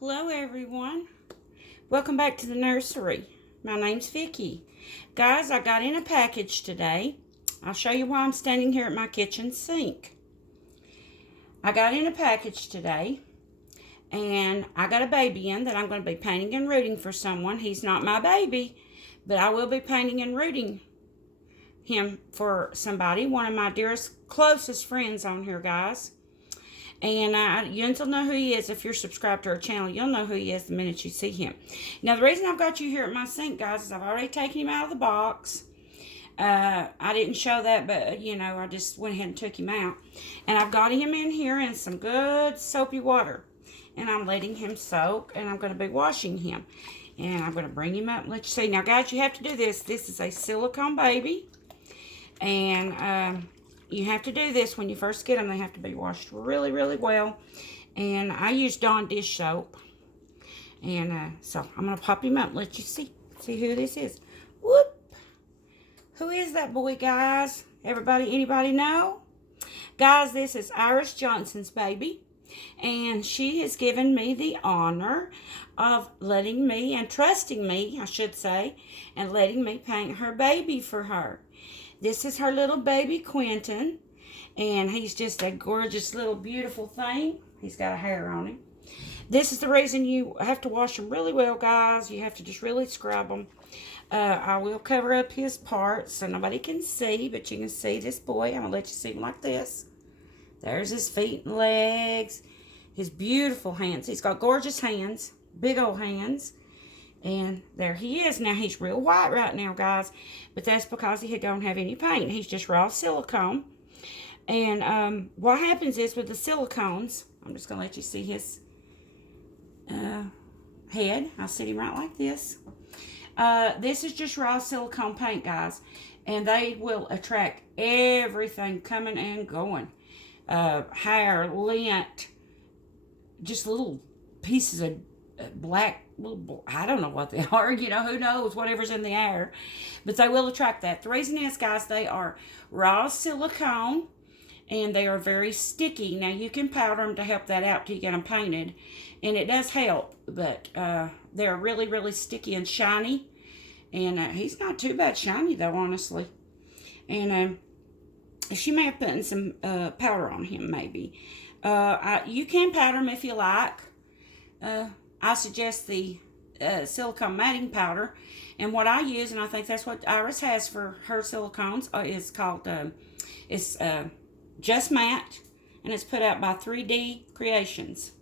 Hello everyone. Welcome back to the nursery. My name's Vicki. Guys, I got in a package today. I'll show you why I'm standing here at my kitchen sink. I got in a package today and I got a baby in that I'm going to be painting and rooting for someone. He's not my baby, but I will be painting and rooting him for somebody. One of my dearest, closest friends on here, guys. And you'll know who he is. If you're subscribed to our channel, you'll know who he is the minute you see him. Now, the reason I've got you here at my sink, guys, is I've already taken him out of the box. I didn't show that, but, you know, I just went ahead and took him out. And I've got him in here in some good soapy water. And I'm letting him soak, and I'm going to be washing him. And I'm going to bring him up and let you see. Now, guys, you have to do this. This is a silicone baby. And you have to do this when you first get them. They have to be washed really, really well. And I use Dawn dish soap. And so I'm going to pop him up and let you see who this is. Whoop! Who is that boy, guys? Anybody know? Guys, this is Iris Johnson's baby. And she has given me the honor of letting me, and trusting me, I should say, and letting me paint her baby for her. This is her little baby, Quentin, and he's just a gorgeous little beautiful thing. He's got a hair on him. This is the reason you have to wash them really well, guys. You have to just really scrub them. I will cover up his parts so nobody can see, but you can see this boy. I'm going to let you see him like this. There's his feet and legs, his beautiful hands. He's got gorgeous hands, big old hands. And there he is. Now, he's real white right now, guys. But that's because he don't have any paint. He's just raw silicone. And what happens is with the silicones, I'm just going to let you see his head. I'll sit him right like this. This is just raw silicone paint, guys. And they will attract everything coming and going. Hair, lint, just little pieces of black, I don't know what they are, you know, who knows, whatever's in the air, but they will attract that. The reason is, guys, they are raw silicone, and they are very sticky. Now, you can powder them to help that out till you get them painted, and it does help, but they're really, really sticky and shiny, and he's not too bad shiny, though, honestly, and she may have put some powder on him, maybe. You can powder them if you like. I suggest the silicone matting powder. And what I use, and I think that's what Iris has for her silicones, is called, it's Just Matte. And it's put out by 3D Creations.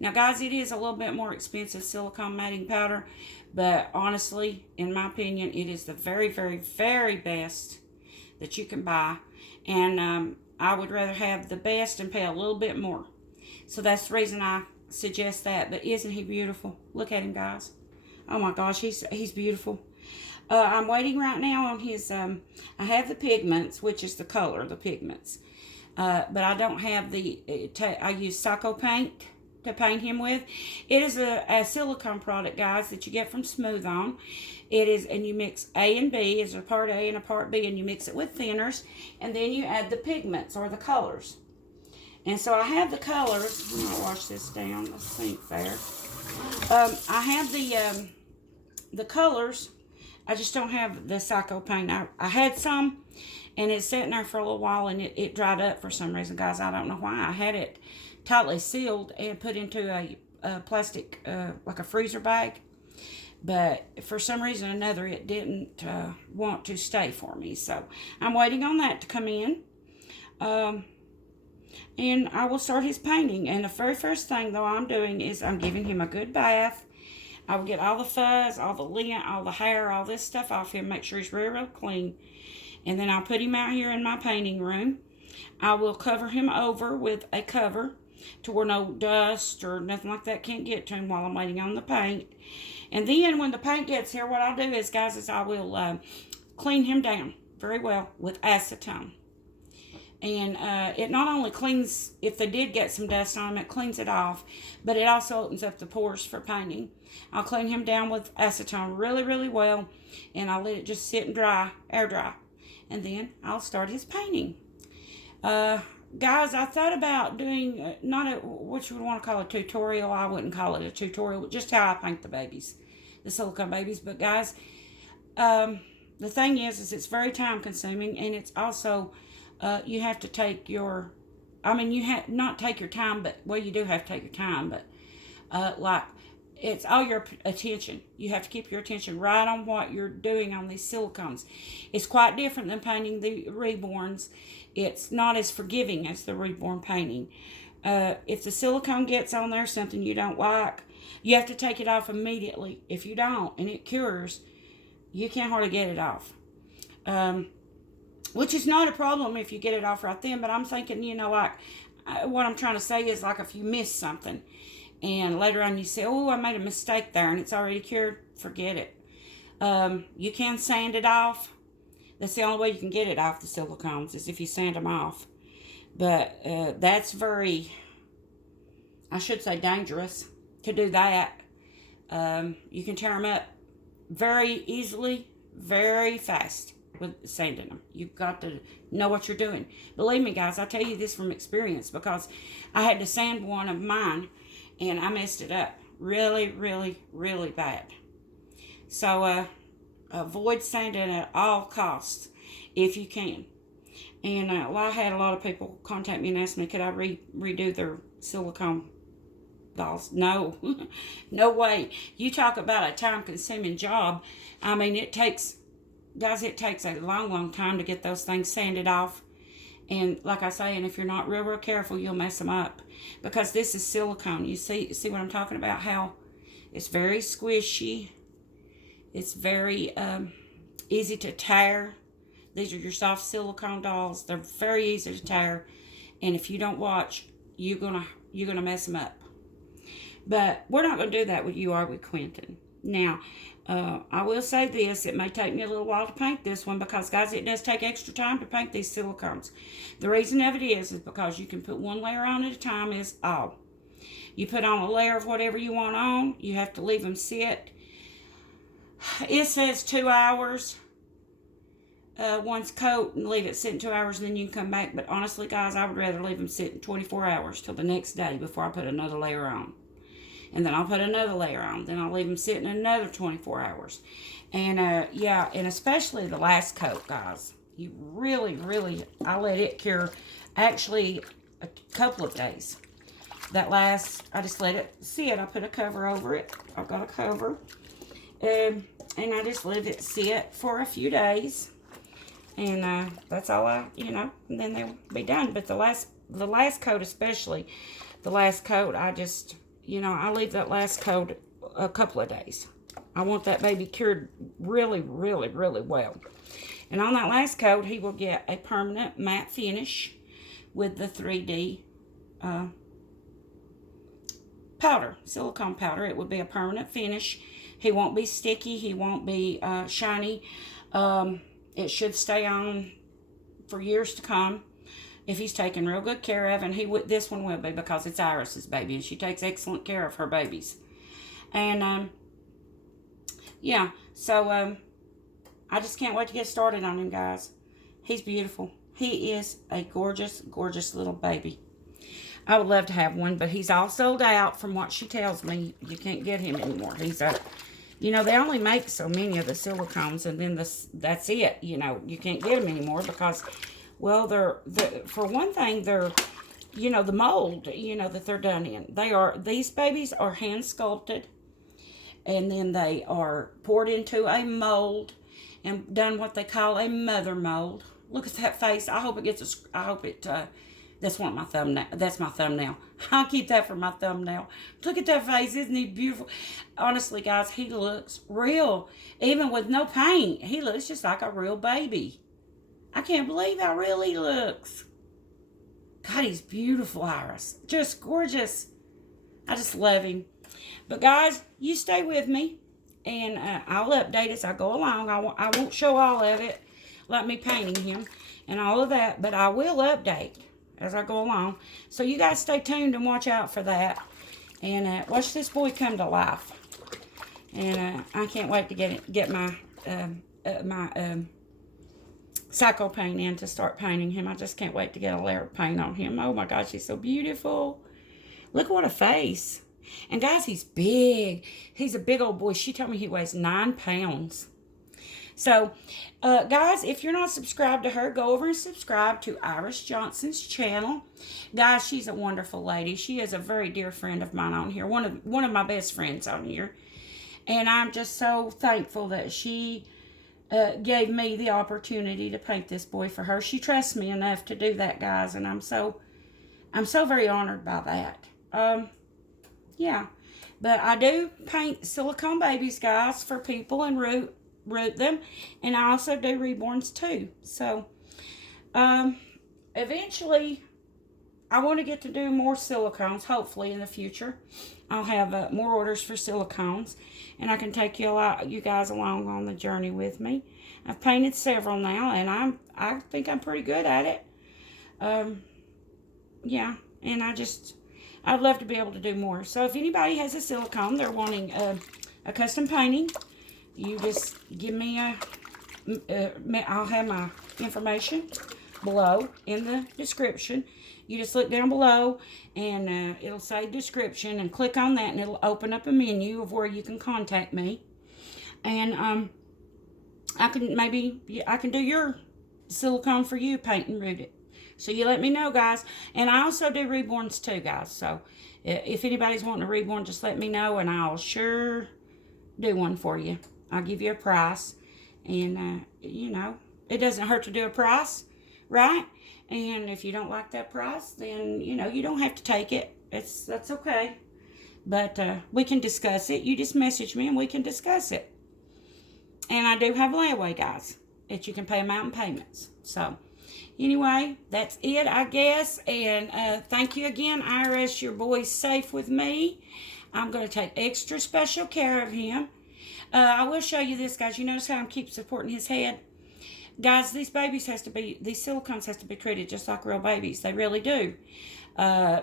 Now, guys, it is a little bit more expensive silicone matting powder. But honestly, in my opinion, it is the very, very, very best that you can buy. And I would rather have the best and pay a little bit more. So that's the reason I suggest that. But isn't he beautiful? Look at him, guys. Oh my gosh, he's beautiful. I'm waiting right now on his I have the pigments, which is the color, the pigments, but I don't have the I use Silicone paint to paint him with. It is a silicone product, guys, that you get from Smooth On. It is, and you mix A and B, is a part A and a part B, and you mix it with thinners, and then you add the pigments or the colors. And so I have the colors. I'm going to wash this down the sink there. I have the colors. I just don't have the Silicone paint. I had some, and it's sitting there for a little while, and it dried up for some reason, guys. I don't know why. I had it tightly sealed and put into a plastic, like a freezer bag. But for some reason or another, it didn't want to stay for me. So I'm waiting on that to come in. And I will start his painting. And the very first thing, though, I'm doing is I'm giving him a good bath. I will get all the fuzz, all the lint, all the hair, all this stuff off him, make sure he's real, real clean. And then I'll put him out here in my painting room. I will cover him over with a cover to where no dust or nothing like that can't get to him while I'm waiting on the paint. And then when the paint gets here, what I'll do is, guys, is I will clean him down very well with acetone. And it not only cleans, if they did get some dust on him, it cleans it off, but it also opens up the pores for painting. I'll clean him down with acetone really, really well, and I'll let it just sit and dry, air dry. And then I'll start his painting. guys, I thought about doing not a what you would want to call a tutorial. I wouldn't call it a tutorial, just how I paint the babies, the silicone babies. But guys, the thing is it's very time consuming, and it's also you have to take your, I mean, you have not take your time, but well, you do have to take your time, but like it's all your attention. You have to keep your attention right on what you're doing on these silicones. It's quite different than painting the Reborns. It's not as forgiving as the Reborn painting. If the silicone gets on there, something you don't like, you have to take it off immediately. If you don't, and it cures, you can't hardly get it off. Which is not a problem if you get it off right then, but I'm thinking, like, what I'm trying to say is, like, if you miss something, and later on you say, oh, I made a mistake there, and it's already cured, forget it. You can sand it off. That's the only way you can get it off the silicones, is if you sand them off. But that's very, I should say, dangerous to do that. You can tear them up very easily, very fast with sanding them. You've got to know what you're doing. Believe me, guys, I tell you this from experience, because I had to sand one of mine, and I messed it up really, really, really bad. So avoid sanding at all costs if you can. And I had a lot of people contact me and ask me, could I redo their silicone dolls? No. No way. You talk about a time-consuming job. I mean, it takes a long, long time to get those things sanded off. And like I say, and if you're not real careful, you'll mess them up. Because this is silicone. You see what I'm talking about? How it's very squishy. It's very easy to tear. These are your soft silicone dolls. They're very easy to tear. And if you don't watch, you're gonna mess them up. But we're not going to do that with you or with Quentin. Now, I will say this. It may take me a little while to paint this one because, guys, it does take extra time to paint these silicones. The reason of it is because you can put one layer on at a time is all. You put on a layer of whatever you want on. You have to leave them sit. It says 2 hours. Once coat and leave it sitting 2 hours, and then you can come back. But honestly, guys, I would rather leave them sitting 24 hours till the next day before I put another layer on. And then I'll put another layer on. Then I'll leave them sitting another 24 hours. And, yeah, and especially the last coat, guys. You really, really, I let it cure actually a couple of days. That last, I just let it sit. I put a cover over it. I've got a cover. And I just let it sit for a few days. And that's all and then they'll be done. But the last coat especially, the last coat, I just... I leave that last coat a couple of days. I want that baby cured really, really, really well. And on that last coat, he will get a permanent matte finish with the 3D powder, silicone powder. It would be a permanent finish. He won't be sticky. He won't be shiny. It should stay on for years to come. If he's taken real good care of, and this one will be because it's Iris's baby, and she takes excellent care of her babies. And, yeah, so I just can't wait to get started on him, guys. He's beautiful. He is a gorgeous, gorgeous little baby. I would love to have one, but he's all sold out from what she tells me. You can't get him anymore. He's a... they only make so many of the silicones, and then that's it. You can't get them anymore because... Well, for one thing, they're, the mold, that they're done in. These babies are hand sculpted, and then they are poured into a mold and done what they call a mother mold. Look at that face. I hope that's one of my thumbnail. That's my thumbnail. I'll keep that for my thumbnail. Look at that face. Isn't he beautiful? Honestly, guys, he looks real. Even with no paint, he looks just like a real baby. I can't believe how real he looks. God, he's beautiful, Iris. Just gorgeous. I just love him. But, guys, you stay with me, and I'll update as I go along. I won't show all of it, like me painting him and all of that, but I will update as I go along. So, you guys stay tuned and watch out for that. And watch this boy come to life. And I can't wait to get my Psycho Paint in to start painting him. I just can't wait to get a layer of paint on him. Oh my gosh, he's so beautiful. Look what a face. And guys, he's big. He's a big old boy. She told me he weighs 9 pounds. So, guys, if you're not subscribed to her, go over and subscribe to Iris Johnson's channel. Guys, she's a wonderful lady. She is a very dear friend of mine on here. One of my best friends on here. And I'm just so thankful that she gave me the opportunity to paint this boy for her. She trusts me enough to do that, guys, and I'm so very honored by that. Yeah, but I do paint silicone babies, guys, for people and root them, and I also do reborns too. So eventually I want to get to do more silicones. Hopefully in the future I'll have more orders for silicones, and I can take you guys along on the journey with me. I've painted several now, and I think I'm pretty good at it. Yeah, and I'd love to be able to do more. So if anybody has a silicone, they're wanting a custom painting, you just give me I'll have my information below in the description. You just look down below, and it'll say description, and click on that, and it'll open up a menu of where you can contact me. And I can do your silicone for you, paint and root it. So you let me know, guys. And I also do reborns too, guys. So if anybody's wanting a reborn, just let me know, and I'll sure do one for you. I'll give you a price. And, you know, it doesn't hurt to do a price, right? And if you don't like that price, then, you know, you don't have to take it. That's okay. But we can discuss it. You just message me and we can discuss it. And I do have layaway, guys, that you can pay them out in payments. So, anyway, that's it, I guess. And thank you again, Iris. Your boy's safe with me. I'm going to take extra special care of him. I will show you this, guys. You notice how I keep supporting his head? Guys, these silicones has to be treated just like real babies. They really do.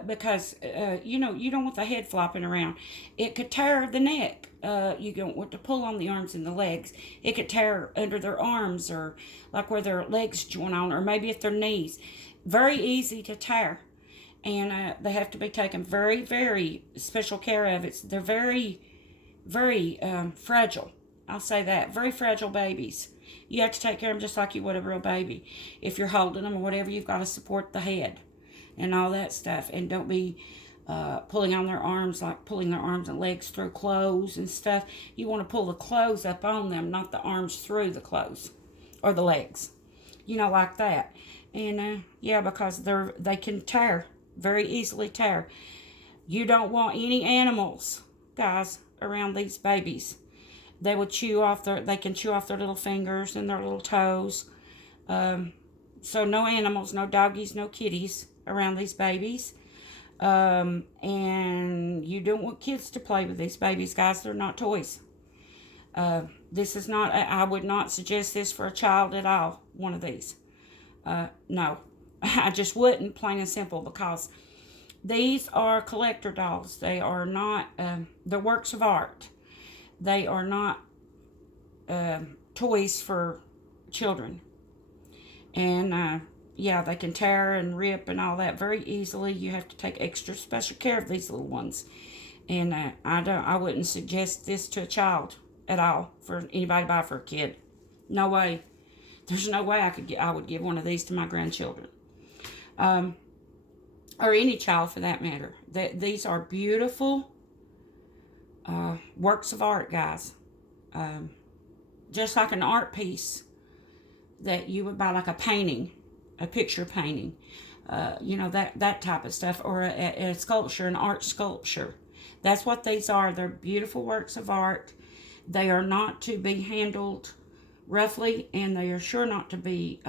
Because, you know, you don't want the head flopping around. It could tear the neck. You don't want to pull on the arms and the legs. It could tear under their arms, or like where their legs join on, or maybe at their knees. Very easy to tear. And they have to be taken very, very special care of. They're very, very fragile. I'll say that. Very fragile babies. You have to take care of them just like you would a real baby. If you're holding them or whatever, you've got to support the head and all that stuff. And don't be pulling on their arms, like pulling their arms and legs through clothes and stuff. You want to pull the clothes up on them, not the arms through the clothes or the legs. You know, like that. And yeah, because they can tear, very easily tear. You don't want any animals, guys, around these babies. They can chew off their little fingers and their little toes. So no animals, no doggies, no kitties around these babies. And you don't want kids to play with these babies, guys. They're not toys. This is not, I would not suggest this for a child at all, one of these. No, I just wouldn't, plain and simple, because these are collector dolls. They are not, they're works of art. They are not toys for children. And yeah, they can tear and rip and all that very easily. You have to take extra special care of these little ones. And I wouldn't suggest this to a child at all, for anybody to buy for a kid. No way. There's no way I would give one of these to my grandchildren. Or any child for that matter. These are beautiful works of art, guys. Just like an art piece that you would buy, like a painting, a picture painting, you know, that type of stuff, or a sculpture, an art sculpture. That's what these are. They're beautiful works of art. They are not to be handled roughly, and they are sure not to be,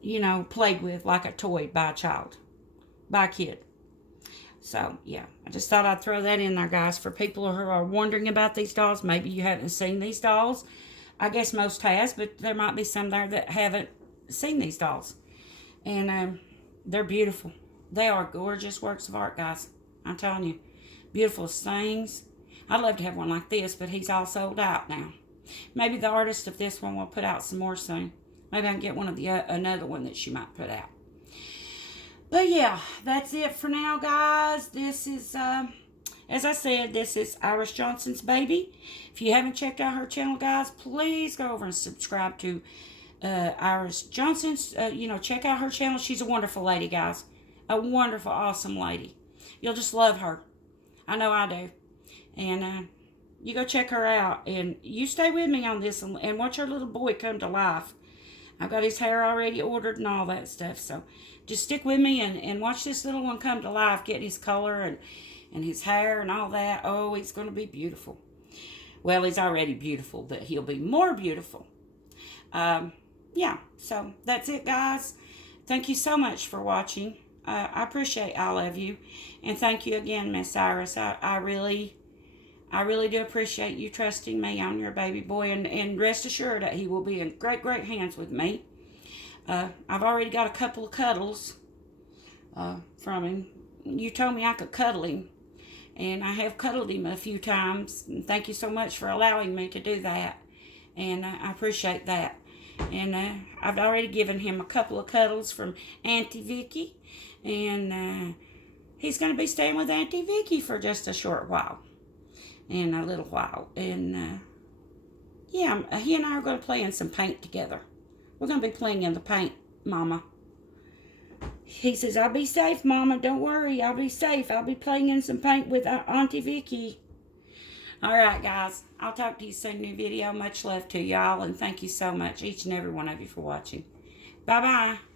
you know, played with like a toy by a child, by a kid. So, yeah, I just thought I'd throw that in there, guys, for people who are wondering about these dolls. Maybe you haven't seen these dolls. I guess most has, but there might be some there that haven't seen these dolls. And they're beautiful. They are gorgeous works of art, guys. I'm telling you. Beautiful things. I'd love to have one like this, but he's all sold out now. Maybe the artist of this one will put out some more soon. Maybe I can get one of the another one that she might put out. But yeah, that's it for now, guys. This is, as I said, this is Iris Johnson's baby. If you haven't checked out her channel, guys, please go over and subscribe to Iris Johnson's. Check out her channel. She's a wonderful lady, guys. A wonderful, awesome lady. You'll just love her. I know I do. And you go check her out. And you stay with me on this and watch our little boy come to life. I've got his hair already ordered and all that stuff. So just stick with me and watch this little one come to life, get his color and his hair and all that. Oh, he's going to be beautiful. Well, he's already beautiful, but he'll be more beautiful. Yeah, so that's it, guys. Thank you so much for watching. I appreciate all of you. And thank you again, Miss Iris. I really do appreciate you trusting me on your baby boy. And rest assured that he will be in great, great hands with me. I've already got a couple of cuddles from him. You told me I could cuddle him. And I have cuddled him a few times. And thank you so much for allowing me to do that. And I appreciate that. And I've already given him a couple of cuddles from Auntie Vicky. And he's going to be staying with Auntie Vicky for just a short while. And a little while. And yeah, he and I are going to play in some paint together. We're going to be playing in the paint, Mama. He says, I'll be safe, Mama. Don't worry. I'll be safe. I'll be playing in some paint with Auntie Vicky. All right, guys. I'll talk to you soon. New video. Much love to y'all. And thank you so much, each and every one of you, for watching. Bye-bye.